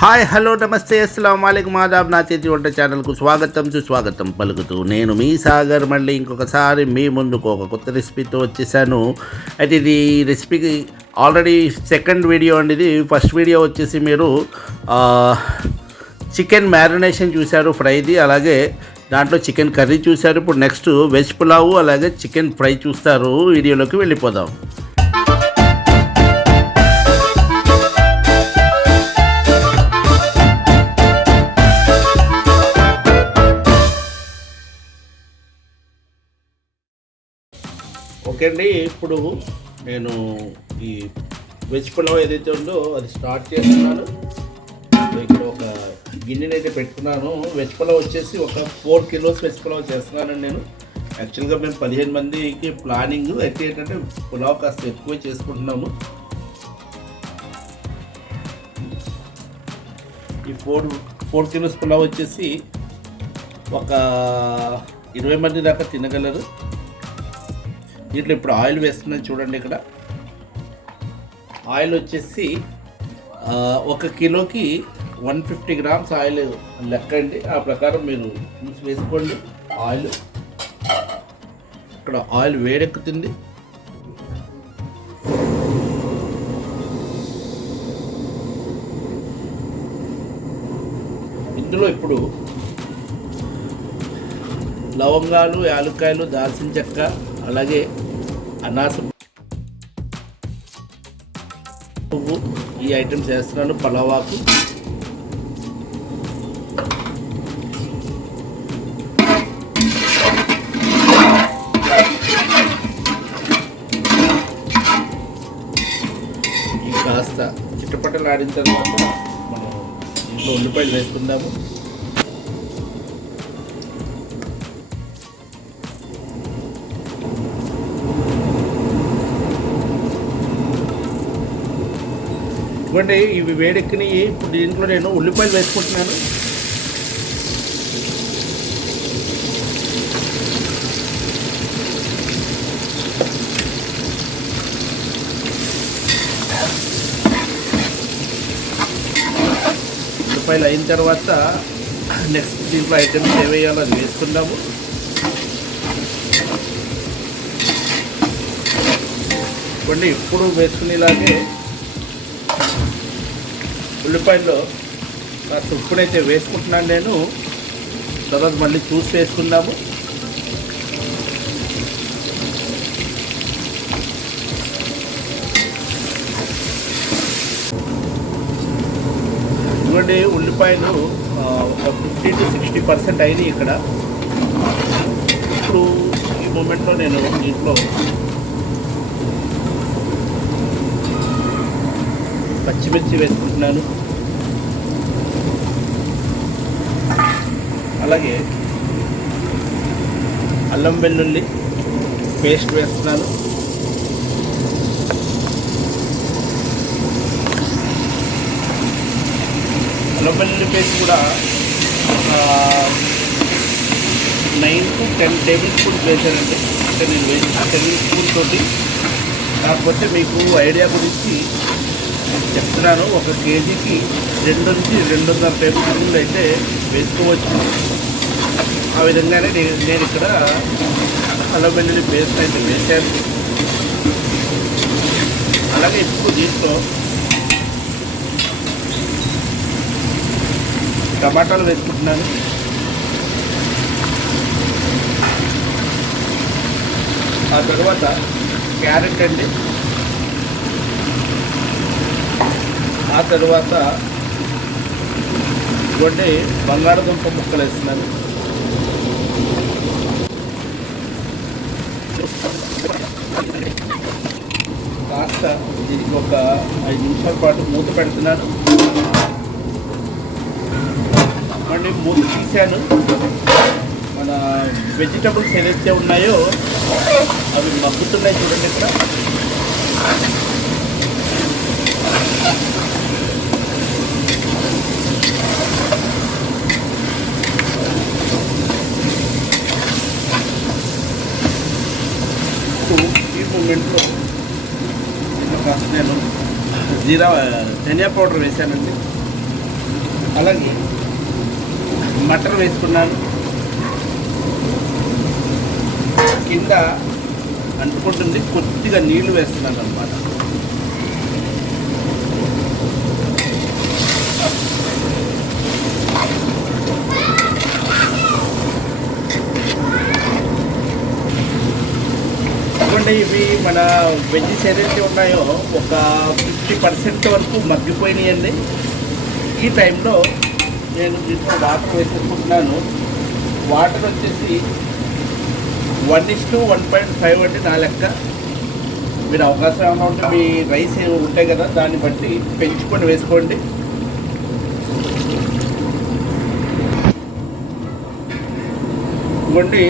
Hi hello నమస్తే అస్సలం వాలేకుమ్ ఆదాబ్. నా చేతి వంట ఛానల్కు స్వాగతం సుస్వాగతం పలుకుతూ నేను మీ సాగర్ మళ్ళీ ఇంకొకసారి మీ ముందుకు ఒక కొత్త రెసిపీతో వచ్చేసాను. అయితే ఇది రెసిపీకి ఆల్రెడీ సెకండ్ వీడియో అండి. ఇది ఫస్ట్ వీడియో వచ్చేసి మీరు చికెన్ మ్యారినేషన్ చూశారు ఫ్రైది, అలాగే దాంట్లో చికెన్ కర్రీ చూశారు. ఇప్పుడు నెక్స్ట్ వెజ్ పులావు అలాగే చికెన్ ఫ్రై చూస్తారు. వీడియోలోకి వెళ్ళిపోదాం. ఓకే అండి, ఇప్పుడు నేను ఈ వెజ్ పులావ్ ఏదైతే ఉందో అది స్టార్ట్ చేస్తున్నాను. ఇక్కడ ఒక గిన్నెని అయితే పెట్టుకున్నాను. వెజ్ పులావ్ వచ్చేసి ఒక 4 కిలోస్ వెజ్ పులావ్ చేస్తున్నానండి నేను. యాక్చువల్గా మేము 15 మందికి ప్లానింగ్ అయితే ఏంటంటే పులావ్ కాస్త ఎక్కువ చేసుకుంటున్నాము. ఈ 4 కిలోస్ పులావ్ వచ్చేసి ఒక 20 మంది దాకా తినగలరు. దీంట్లో ఇప్పుడు ఆయిల్ వేస్తున్నాను చూడండి. ఇక్కడ ఆయిల్ వచ్చేసి 1 కిలోకి 150 గ్రామ్స్ ఆయిల్ లెక్క అండి. ఆ ప్రకారం మీరు చూసి వేసుకోండి. ఆయిల్ ఇక్కడ ఆయిల్ వేడెక్కుతుంది. ఇందులో ఇప్పుడు లవంగాలు, యాలక్కాయలు, దాల్చిన చెక్క, అలాగే అనాస పువ్వు, ఈ ఐటమ్స్ వేస్తున్నాను. పలావాకు, ఈ కాస్త చిట్టపట్టలు ఆడిన తర్వాత మనం ఇంట్లో ఉల్లిపాయలు వేసుకుందాము. ఎందుకంటే ఇవి వేడెక్కినాయి. ఇప్పుడు దీంట్లో నేను ఉల్లిపాయలు వేసుకుంటున్నాను. ఉల్లిపాయలు అయిన తర్వాత నెక్స్ట్ దీంట్లో ఐటమ్స్ ఏవేయాలో అది వేసుకుందాము. ఇవ్వండి, ఇప్పుడు వేసుకునేలాగే ఉల్లిపాయల్లో కాస్త ఉప్పునైతే వేసుకుంటున్నాను నేను. తర్వాత మళ్ళీ చూసి వేసుకుందాము. ఇవ్వండి, ఉల్లిపాయలు ఒక 50 to 60% అయినాయి ఇక్కడ. ఇప్పుడు ఈ మూమెంట్లో నేను దీంట్లో పచ్చిమిర్చి వేసుకుంటున్నాను. అలాగే అల్లం వెల్లుల్లి పేస్ట్ వేస్తున్నాను. అల్లం వెల్లుల్లి పేస్ట్ కూడా 9 to 10 టేబుల్ స్పూన్స్ వేసానండి. అంటే నేను వేసిన 10 స్పూన్ తోటి. కాకపోతే మీకు ఐడియా గురించి చెప్తున్నాను. 1 కేజీకి 2 నుంచి 2.5 టేబుల్ స్పూన్లు అయితే వేసుకోవచ్చు. ఆ విధంగానే నేను ఇక్కడ అల్లం వెల్లుల్లి పేస్ట్ అయితే వేసాను. అలాగే ఇప్పుడు దీంట్లో టమాటాలు వేసుకుంటున్నాను. ఆ తర్వాత క్యారెట్ అండి. ఆ తర్వాత ఇవ్వండి బంగాళదుంప ముక్కలు వేస్తున్నాను. కాస్త దీనికి ఒక 5 నిమిషాల పాటు మూత పెడుతున్నాను. మళ్ళీ మూత తీసాను. మన వెజిటబుల్స్ ఏదైతే ఉన్నాయో అవి మగ్గుతున్నాయి చూడండి. ఇక్కడ ఈ మూమెంట్లో కాస్త నేను జీరా ధనియా పౌడర్ వేసానండి. అలాగే మటర్ వేసుకున్నాను. కింద అంటుకుంటుంది, కొద్దిగా నీళ్లు వేస్తున్నాను అన్నమాట. ఇవి మన వెజ్జెస్ ఏదైతే ఉన్నాయో ఒక 50% వరకు మగ్గిపోయినాయండి. ఈ టైంలో నేను దీంట్లో వాటర్ వేసుకుంటున్నాను. వాటర్ వచ్చేసి 1:1.5 అంటే నా లెక్క. మీరు అవకాశం ఏమైనా ఉంటే మీ రైస్ ఉంటాయి కదా, దాన్ని బట్టి పెంచుకొని వేసుకోండి. ఇవ్వండి,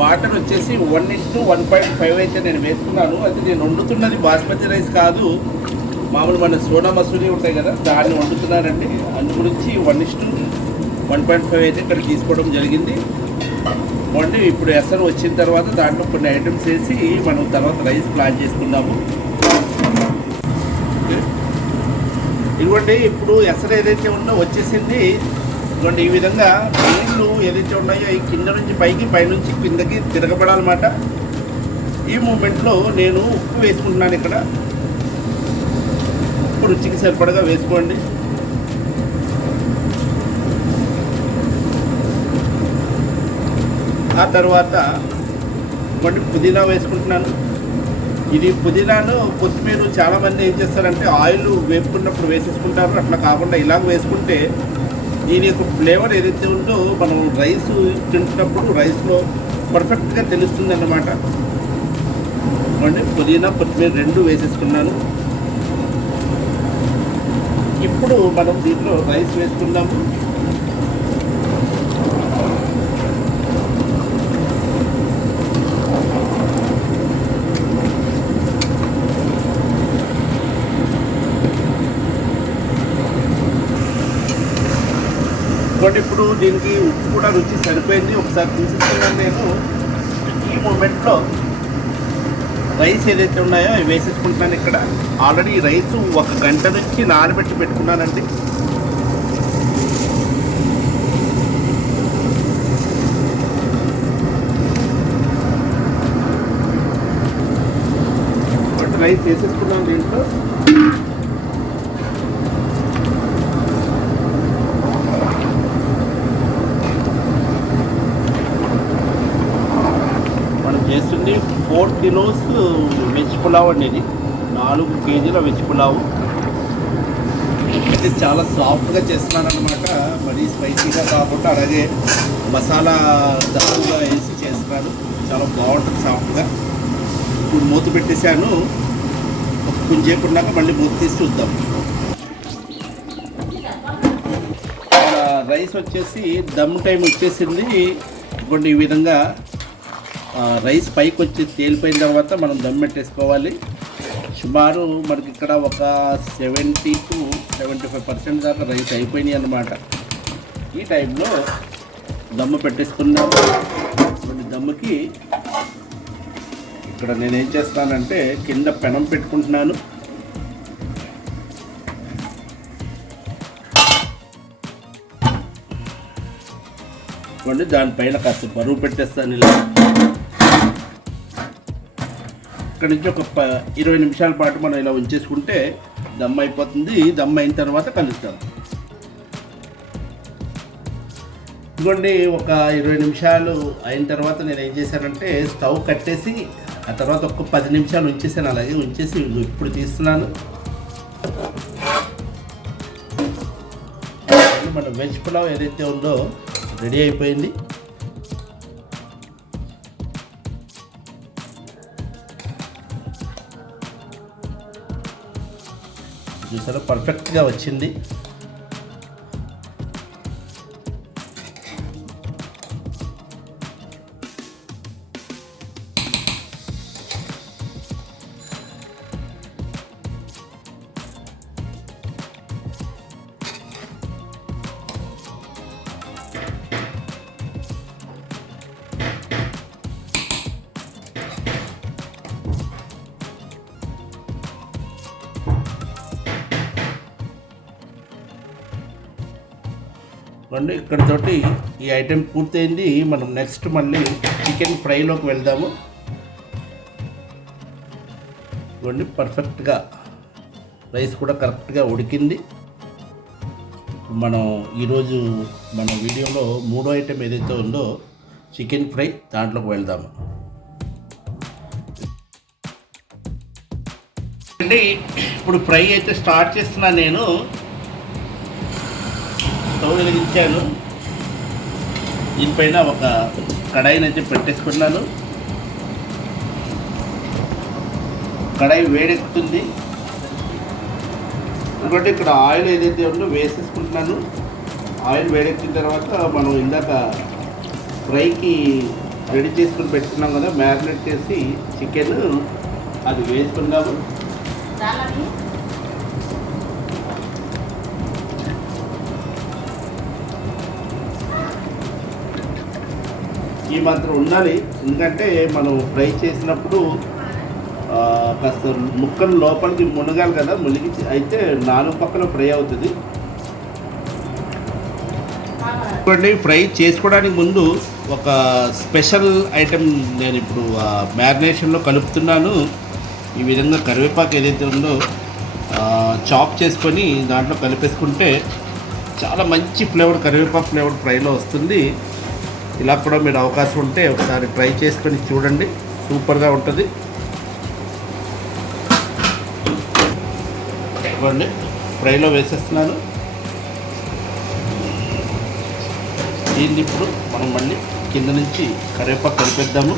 వాటర్ వచ్చేసి 1:1.5 అయితే నేను వేసుకున్నాను. అయితే నేను వండుతున్నది బాస్మతి రైస్ కాదు, మామూలు మన సోనా మసూరి ఉంటాయి కదా, దాన్ని వండుతున్నానండి. అందు గురించి 1:1.5 అయితే ఇక్కడ తీసుకోవడం జరిగింది. వండి ఇప్పుడు ఎసరు వచ్చిన తర్వాత దాంట్లో కొన్ని ఐటమ్స్ వేసి మనం తర్వాత రైస్ ప్లాన్ చేసుకుందాము. ఇదిగోండి, ఇప్పుడు ఎసరు ఏదైతే ఉందో వచ్చేసింది. ఇదిగోండి, ఈ విధంగా నీళ్ళు ఏదైతే ఉన్నాయో ఈ కింద నుంచి పైకి, పైనుంచి కిందకి తిరగబడాలన్నమాట. ఈ మూమెంట్లో నేను ఉప్పు వేసుకుంటున్నాను. ఇక్కడ ఉప్పు రుచికి సరిపడగా వేసుకోండి. ఆ తర్వాత కొన్ని పుదీనా వేసుకుంటున్నాను. ఇది పుదీనాను, కొత్తిమీర చాలామంది ఏం చేస్తారంటే ఆయిల్ వేపుకున్నప్పుడు వేసేసుకుంటారు. అట్లా కాకుండా ఇలాగ వేసుకుంటే దీని యొక్క ఫ్లేవర్ ఏదైతే ఉందో మనం రైస్ తింటున్నప్పుడు రైస్లో పర్ఫెక్ట్గా తెలుస్తుంది అన్నమాట. పుదీనా, కొత్తిమీర రెండు వేసేసుకున్నాను. ఇప్పుడు మనం దీంట్లో రైస్ వేసుకున్నాము. ఇప్పుడు దీనికి ఉప్పు కూడా రుచి సరిపోయింది. ఒకసారి చూసిస్తున్నాను నేను. ఈ మూమెంట్లో రైస్ ఏదైతే ఉన్నాయో అవి వేసేసుకుంటున్నాను. ఇక్కడ ఆల్రెడీ రైస్ 1 గంట నుంచి నానబెట్టి పెట్టుకున్నానండి. రైస్ వేసేసుకున్నాను దీంట్లో. చేస్తుంది 4 కిలోస్ వెజ్ పులావ్ అండి. ఇది 4 కేజీల వెజ్ పులావ్. అయితే చాలా సాఫ్ట్గా చేస్తున్నాను అనమాట. మరీ స్పైసీగా కాకుండా అలాగే మసాలా దళంగా వేసి చేస్తున్నాను. చాలా బాగుంటుంది సాఫ్ట్గా. ఇప్పుడు మూత పెట్టేశాను. కొంచెంసేపు ఉన్నాక మళ్ళీ మూత తీసి చూద్దాం. రైస్ వచ్చేసి దమ్ టైం వచ్చేసింది. ఇప్పుడు ఈ విధంగా రైస్ పైకి వచ్చి తేలిపోయిన తర్వాత మనం దమ్ పెట్టేసుకోవాలి. సుమారు మనకి ఇక్కడ ఒక 70 to 75% దాకా రైస్ అయిపోయినాయి అన్నమాట. ఈ టైంలో దమ్ము పెట్టేసుకున్నాము. దమ్ముకి ఇక్కడ నేనేం చేస్తానంటే కింద పెనం పెట్టుకుంటున్నాను. దానిపైన కాస్త బరువు పెట్టేస్తాను. ఇలా ఇక్కడ నుంచి ఒక 20 నిమిషాల పాటు మనం ఇలా ఉంచేసుకుంటే దమ్ అయిపోతుంది. దమ్ అయిన తర్వాత కలుస్తాం. ఇదిగోండి, ఒక 20 నిమిషాలు అయిన తర్వాత నేను ఏం చేశానంటే స్టవ్ కట్టేసి ఆ తర్వాత ఒక 10 నిమిషాలు ఉంచేసాను. అలాగే ఉంచేసి ఇప్పుడు తీస్తున్నాను. మన వెజ్ పులావ్ ఏదైతే ఉందో రెడీ అయిపోయింది. చూసారా, పర్ఫెక్ట్గా వచ్చింది. అండి ఇక్కడితోటి ఈ ఐటెం పూర్తయింది. మనం నెక్స్ట్ మళ్ళీ చికెన్ ఫ్రైలోకి వెళ్దాము. ఇవ్వండి, పర్ఫెక్ట్గా రైస్ కూడా కరెక్ట్గా ఉడికింది. మనం ఈరోజు మన వీడియోలో మూడో ఐటెం ఏదైతే ఉందో చికెన్ ఫ్రై, దాంట్లోకి వెళ్దాము అండి. ఇప్పుడు ఫ్రై అయితే స్టార్ట్ చేస్తున్నాను. నేను స్టవ్ వెలిగించాను. దీనిపైన ఒక కడాయిని అయితే పెట్టేసుకున్నాను. కడాయి వేడెక్కుతుంది. ఇంకోటి ఇక్కడ ఆయిల్ ఏదైతే ఉందో వేసేసుకుంటున్నాను. ఆయిల్ వేడెక్కిన తర్వాత మనం ఇందాక ఫ్రైకి రెడీ చేసుకుని పెట్టుకున్నాం కదా, మ్యారినేట్ చేసి చికెన్ అది వేసుకున్నాము. ఈ మాత్రం ఉండాలి, ఎందుకంటే మనం ఫ్రై చేసినప్పుడు కాస్త ముక్కలు లోపలికి మునగాలి కదా, మునిగి అయితే నాలుగు పక్కన ఫ్రై అవుతుంది. చూడండి, ఫ్రై చేసుకోవడానికి ముందు ఒక స్పెషల్ ఐటెం నేను ఇప్పుడు మ్యారినేషన్లో కలుపుతున్నాను. ఈ విధంగా కరివేపాకు ఏదైతే ఉందో చాప్ చేసుకొని దాంట్లో కలిపేసుకుంటే చాలా మంచి ఫ్లేవర్, కరివేపాకు ఫ్లేవర్ ఫ్రైలో వస్తుంది. ఇలా కూడా మీరు అవకాశం ఉంటే ఒకసారి ట్రై చేసుకొని చూడండి, సూపర్గా ఉంటుంది. ఇవ్వండి, ఫ్రైలో వేసేస్తున్నాను. దీన్ని ఇప్పుడు మనం మళ్ళీ కింద నుంచి కరివేపాకు కలిపేద్దాము.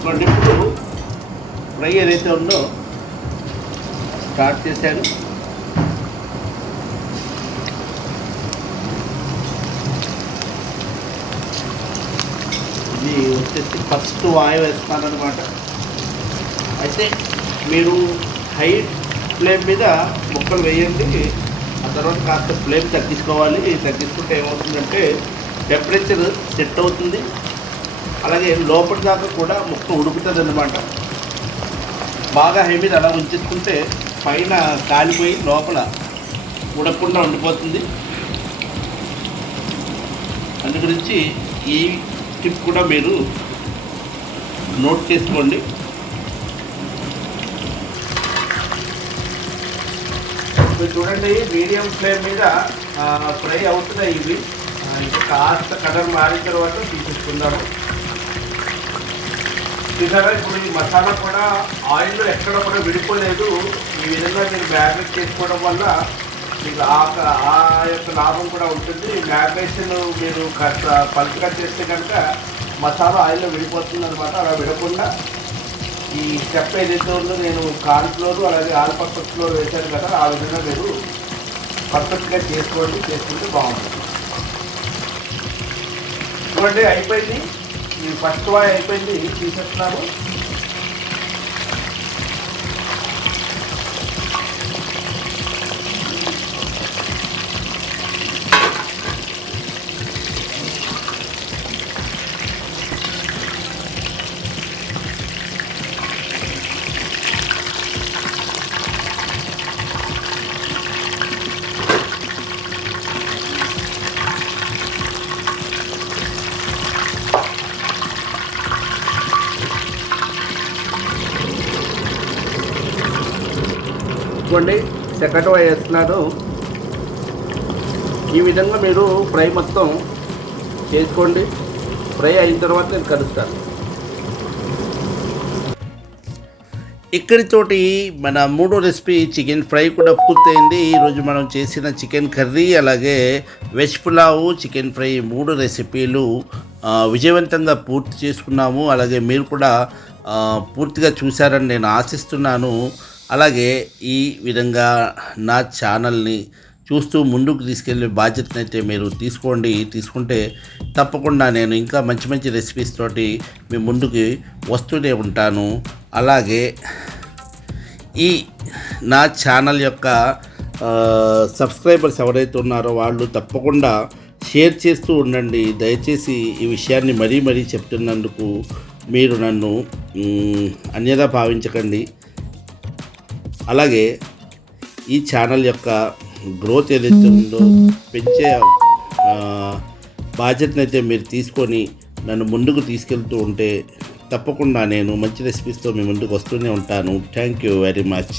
ఇవ్వండి, ఇప్పుడు ఫ్రై ఏదైతే ఉందో స్టార్ట్ చేశాను. ఇది వచ్చేసి ఫస్ట్ వాయు వేస్తాను అనమాట. అయితే మీరు హై ఫ్లేమ్ మీద ముక్కలు వేయండి. ఆ తర్వాత కాస్త ఫ్లేమ్ తగ్గించుకోవాలి. తగ్గించుకుంటే ఏమవుతుందంటే టెంపరేచర్ సెట్ అవుతుంది. అలాగే లోపలి దాకా కూడా ముక్క ఉడుకుతుంది అన్నమాట. బాగా హై మీద అలా ఉంచేసుకుంటే పైన కాలిపోయి లోపల ఉడకకుండా ఉండిపోతుంది. అందు గురించి ఈ టిప్ కూడా మీరు నోట్ చేసుకోండి. మీరు చూడండి, మీడియం ఫ్లేమ్ మీద ఫ్రై అవుతున్నాయి ఇవి. ఇంకా కాస్త కలర్ మారిన తర్వాత తీసేసుకుందాము. చూసారా, ఇప్పుడు ఈ మసాలా కూడా ఆయిల్లో ఎక్కడ కూడా విడిపోలేదు. ఈ విధంగా మీరు మ్యారినేట్ చేసుకోవడం వల్ల మీకు ఆ యొక్క లాభం కూడా ఉంటుంది. మ్యారినేషన్ మీరు కాస్త పలుచగా చేస్తే కనుక మసాలా ఆయిల్లో విడిపోతుంది అనమాట. అలా విడకుండా ఈ స్టెప్ ఏదైతే ఉందో నేను కార్న్ ఫ్లోర్ అలాగే ఆల్పర్పస్ ఫ్లోర్ వేశాను కదా, ఆ విధంగా మీరు పర్ఫెక్ట్గా చేసుకుంటే బాగుంటుంది. చూడండి, అయిపోయింది. ఈ ఫస్ట్ వాయ్ అయిపోయింది, తీసేస్తున్నాను. చూడండి, సెకండ్ వై వేస్తున్నాను. ఈ విధంగా మీరు ఫ్రై మొత్తం చేసుకోండి. ఫ్రై అయిన తర్వాత నేను కలుస్తాను. ఇక్కడితోటి మన మూడో రెసిపీ చికెన్ ఫ్రై కూడా పూర్తయింది. ఈరోజు మనం చేసిన చికెన్ కర్రీ అలాగే వెజ్ పులావ్, చికెన్ ఫ్రై 3 రెసిపీలు విజయవంతంగా పూర్తి చేసుకున్నాము. అలాగే మీరు కూడా పూర్తిగా చూశారని నేను ఆశిస్తున్నాను. అలాగే ఈ విధంగా నా ఛానల్ని చూస్తూ ముందుకు తీసుకెళ్ళే బాధ్యతనైతే మీరు తీసుకుంటే తప్పకుండా నేను ఇంకా మంచి మంచి రెసిపీస్ తోటి మీ ముందుకి వస్తూనే ఉంటాను. అలాగే ఈ నా ఛానల్ యొక్క సబ్స్క్రైబర్స్ ఎవరైతే ఉన్నారో వాళ్ళు తప్పకుండా షేర్ చేస్తూ ఉండండి. దయచేసి ఈ విషయాన్ని మరీ చెప్తున్నందుకు మీరు నన్ను అన్యదా భావించకండి. అలాగే ఈ ఛానల్ యొక్క గ్రోత్ ఏదైతే ఉందో పెంచే బాధ్యతనైతే మీరు తీసుకొని నన్ను ముందుకు తీసుకెళ్తూ ఉంటే తప్పకుండా నేను మంచి రెసిపీస్తో మీ ముందుకు వస్తూనే ఉంటాను. Thank you very much.